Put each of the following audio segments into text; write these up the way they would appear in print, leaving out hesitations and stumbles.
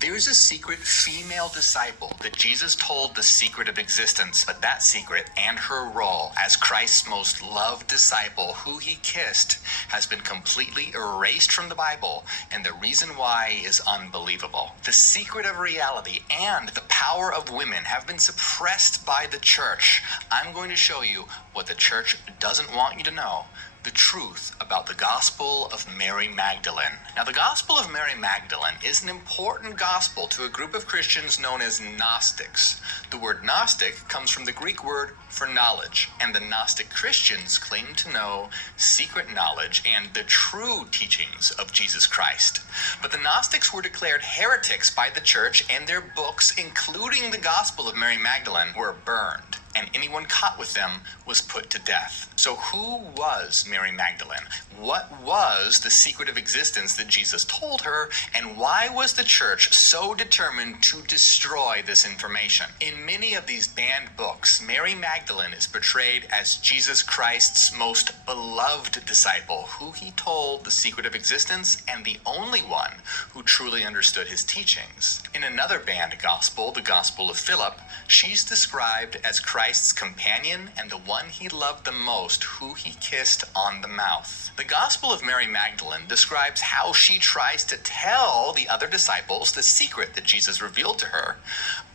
There's a secret female disciple that Jesus told the secret of existence, but that secret and her role as Christ's most loved disciple, who he kissed, has been completely erased from the Bible, and the reason why is unbelievable. The secret of reality and the power of women have been suppressed by the church. I'm going to show you what the church doesn't want you to know. The truth about the Gospel of Mary Magdalene. Now, the Gospel of Mary Magdalene is an important gospel to a group of Christians known as Gnostics. The word Gnostic comes from the Greek word for knowledge, and the Gnostic Christians claim to know secret knowledge and the true teachings of Jesus Christ. But the Gnostics were declared heretics by the church, and their books, including the Gospel of Mary Magdalene, were burned, and anyone caught with them was put to death. So who was Mary Magdalene? What was the secret of existence that Jesus told her? And why was the church so determined to destroy this information? In many of these banned books, Mary Magdalene is portrayed as Jesus Christ's most beloved disciple, who he told the secret of existence, and the only one who truly understood his teachings. In another banned gospel, the Gospel of Philip, she's described as Christ's companion and the one he loved the most, who he kissed on the mouth. The Gospel of Mary Magdalene describes how she tries to tell the other disciples the secret that Jesus revealed to her,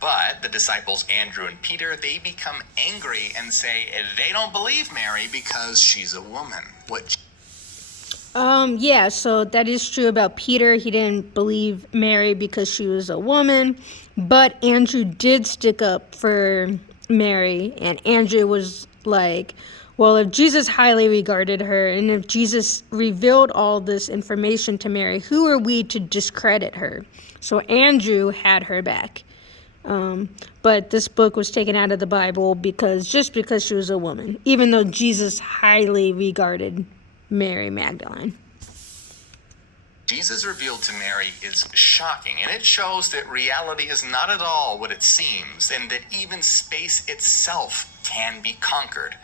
but the disciples Andrew and Peter, they become angry and say they don't believe Mary because she's a woman. Yeah, so that is true about Peter. He didn't believe Mary because she was a woman, but Andrew did stick up for Mary, and Andrew was like, well, if Jesus highly regarded her, and if Jesus revealed all this information to Mary, who are we to discredit her? So Andrew had her back. But this book was taken out of the Bible because she was a woman, even though Jesus highly regarded Mary Magdalene. Jesus revealed to Mary is shocking, and it shows that reality is not at all what it seems, and that even space itself can be conquered.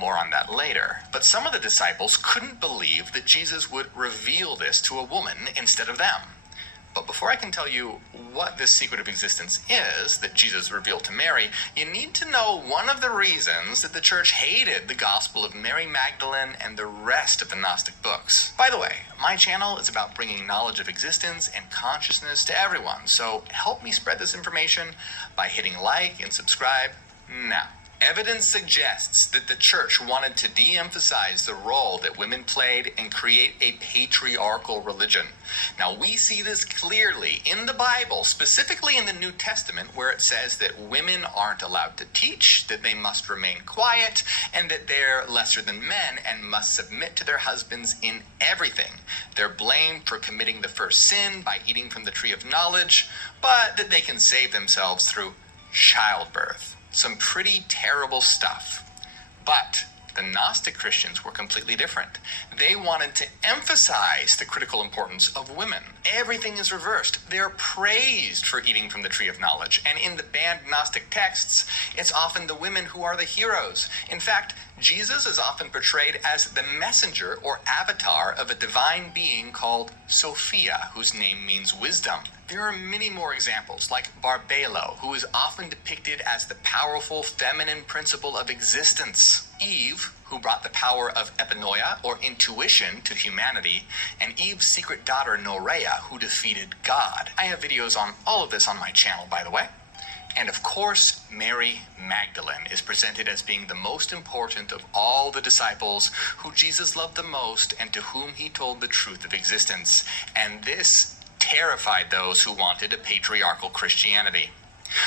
More on that later. But some of the disciples couldn't believe that Jesus would reveal this to a woman instead of them. But before I can tell you what this secret of existence is that Jesus revealed to Mary, you need to know one of the reasons that the church hated the Gospel of Mary Magdalene and the rest of the Gnostic books. By the way, my channel is about bringing knowledge of existence and consciousness to everyone, so help me spread this information by hitting like and subscribe now. Evidence suggests that the church wanted to de-emphasize the role that women played and create a patriarchal religion. Now, we see this clearly in the Bible, specifically in the New Testament, where it says that women aren't allowed to teach, that they must remain quiet, and that they're lesser than men and must submit to their husbands in everything. They're blamed for committing the first sin by eating from the tree of knowledge, but that they can save themselves through childbirth. Some pretty terrible stuff. But the Gnostic Christians were completely different. They wanted to emphasize the critical importance of women. Everything is reversed. They're praised for eating from the tree of knowledge. And in the banned Gnostic texts, it's often the women who are the heroes. In fact, Jesus is often portrayed as the messenger or avatar of a divine being called Sophia, whose name means wisdom. There are many more examples, like Barbelo, who is often depicted as the powerful feminine principle of existence. Eve, who brought the power of epinoia, or intuition, to humanity, and Eve's secret daughter Norea, who defeated God. I have videos on all of this on my channel, by the way. And of course, Mary Magdalene is presented as being the most important of all the disciples, who Jesus loved the most and to whom he told the truth of existence. And this terrified those who wanted a patriarchal Christianity.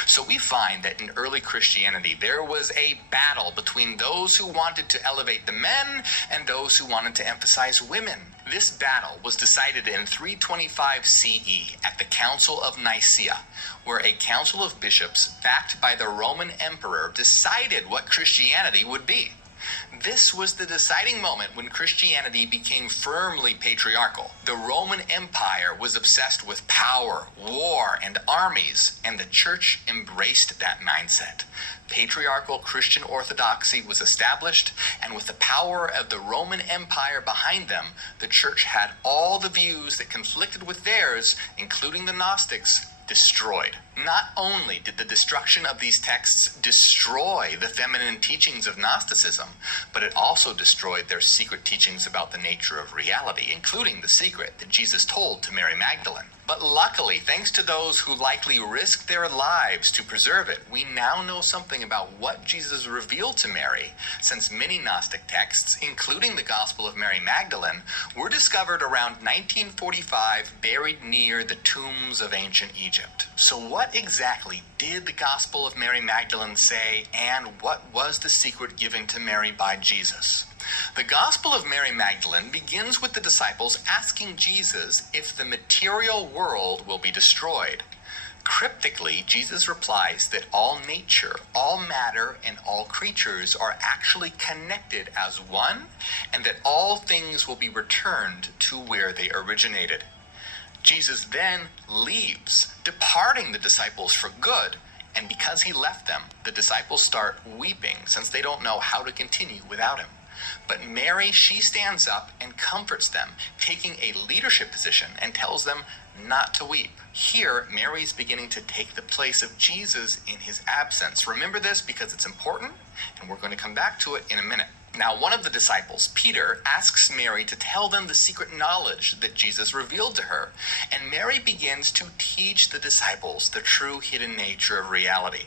So we find that in early Christianity, there was a battle between those who wanted to elevate the men and those who wanted to emphasize women. This battle was decided in 325 CE at the Council of Nicaea, where a council of bishops backed by the Roman emperor decided what Christianity would be. This was the deciding moment when Christianity became firmly patriarchal. The Roman Empire was obsessed with power, war, and armies, and the church embraced that mindset. Patriarchal Christian orthodoxy was established, and with the power of the Roman Empire behind them, the church had all the views that conflicted with theirs, including the Gnostics, destroyed. Not only did the destruction of these texts destroy the feminine teachings of Gnosticism, but it also destroyed their secret teachings about the nature of reality, including the secret that Jesus told to Mary Magdalene. But luckily, thanks to those who likely risked their lives to preserve it, we now know something about what Jesus revealed to Mary, since many Gnostic texts, including the Gospel of Mary Magdalene, were discovered around 1945 buried near the tombs of ancient Egypt. So what exactly did the Gospel of Mary Magdalene say, and what was the secret given to Mary by Jesus? The Gospel of Mary Magdalene begins with the disciples asking Jesus if the material world will be destroyed. Cryptically, Jesus replies that all nature, all matter, and all creatures are actually connected as one, and that all things will be returned to where they originated. Jesus then leaves, departing the disciples for good, and because he left them, the disciples start weeping since they don't know how to continue without him. But Mary, she stands up and comforts them, taking a leadership position and tells them not to weep. Here, Mary's beginning to take the place of Jesus in his absence. Remember this because it's important, and we're going to come back to it in a minute. Now, one of the disciples, Peter, asks Mary to tell them the secret knowledge that Jesus revealed to her, and Mary begins to teach the disciples the true hidden nature of reality.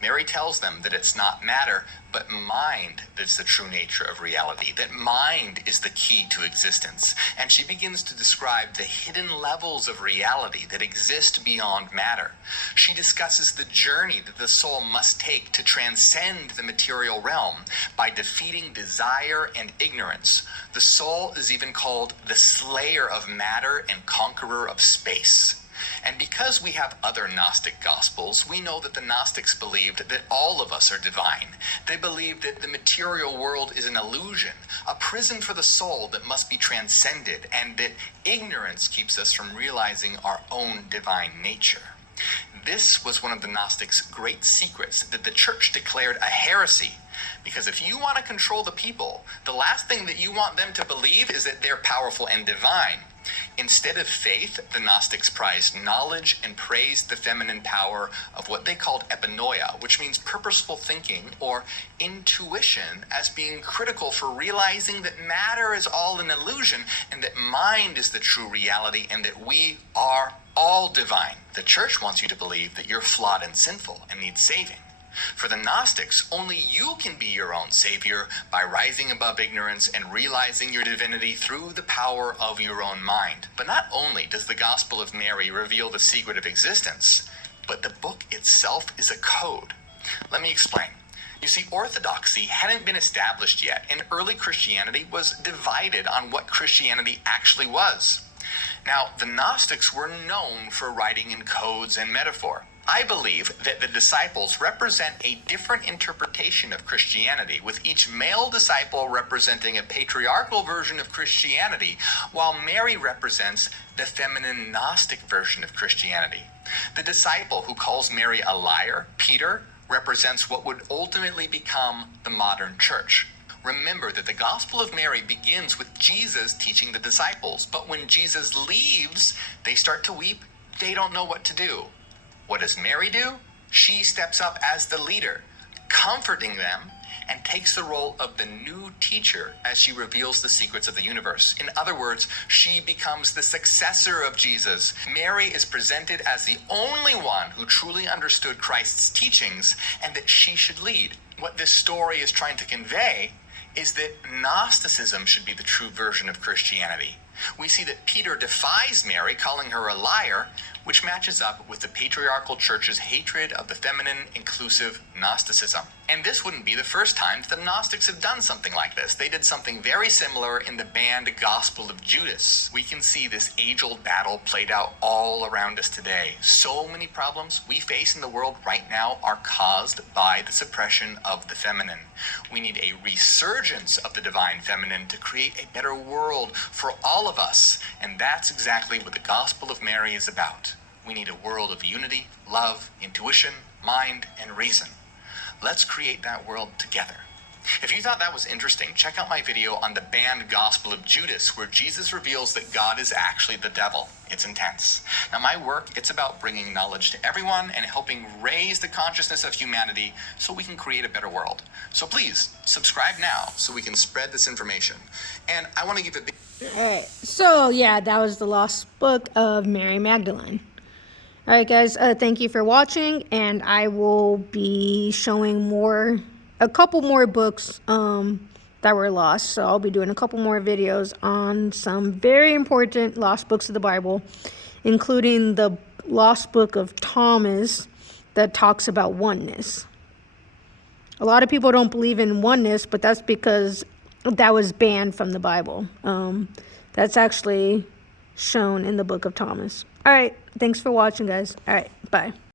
Mary tells them that it's not matter, but mind that's the true nature of reality, that mind is the key to existence. And she begins to describe the hidden levels of reality that exist beyond matter. She discusses the journey that the soul must take to transcend the material realm by defeating desire and ignorance. The soul is even called the slayer of matter and conqueror of space. And because we have other Gnostic Gospels, we know that the Gnostics believed that all of us are divine. They believed that the material world is an illusion, a prison for the soul that must be transcended, and that ignorance keeps us from realizing our own divine nature. This was one of the Gnostics' great secrets that the church declared a heresy. Because if you want to control the people, the last thing that you want them to believe is that they're powerful and divine. Instead of faith, the Gnostics prized knowledge and praised the feminine power of what they called epinoia, which means purposeful thinking or intuition, as being critical for realizing that matter is all an illusion and that mind is the true reality and that we are all divine. The church wants you to believe that you're flawed and sinful and need saving. For the Gnostics, only you can be your own savior by rising above ignorance and realizing your divinity through the power of your own mind. But not only does the Gospel of Mary reveal the secret of existence, but the book itself is a code. Let me explain. You see, orthodoxy hadn't been established yet, and early Christianity was divided on what Christianity actually was. Now, the Gnostics were known for writing in codes and metaphor. I believe that the disciples represent a different interpretation of Christianity, with each male disciple representing a patriarchal version of Christianity, while Mary represents the feminine Gnostic version of Christianity. The disciple who calls Mary a liar, Peter, represents what would ultimately become the modern church. Remember that the Gospel of Mary begins with Jesus teaching the disciples, but when Jesus leaves, they start to weep. They don't know what to do. What does Mary do? She steps up as the leader, comforting them, and takes the role of the new teacher as she reveals the secrets of the universe. In other words, she becomes the successor of Jesus. Mary is presented as the only one who truly understood Christ's teachings and that she should lead. What this story is trying to convey is that Gnosticism should be the true version of Christianity. We see that Peter defies Mary, calling her a liar, which matches up with the patriarchal church's hatred of the feminine, inclusive Gnosticism. And this wouldn't be the first time that the Gnostics have done something like this. They did something very similar in the banned Gospel of Judas. We can see this age-old battle played out all around us today. So many problems we face in the world right now are caused by the suppression of the feminine. We need a resurgence of the divine feminine to create a better world for all of us. And that's exactly what the Gospel of Mary is about. We need a world of unity, love, intuition, mind, and reason. Let's create that world together. If you thought that was interesting, check out my video on the banned Gospel of Judas, where Jesus reveals that God is actually the devil. It's intense. Now, my work, it's about bringing knowledge to everyone and helping raise the consciousness of humanity so we can create a better world. So please, subscribe now so we can spread this information. And I want to give a big... Alright, so yeah, that was the Lost Book of Mary Magdalene. Alright guys, thank you for watching, and I will be showing a couple more books that were lost. So I'll be doing a couple more videos on some very important lost books of the Bible, including the Lost Book of Thomas that talks about oneness. A lot of people don't believe in oneness, but that's because that was banned from the Bible. That's actually shown in the Book of Thomas. All right, thanks for watching, guys. All right, bye.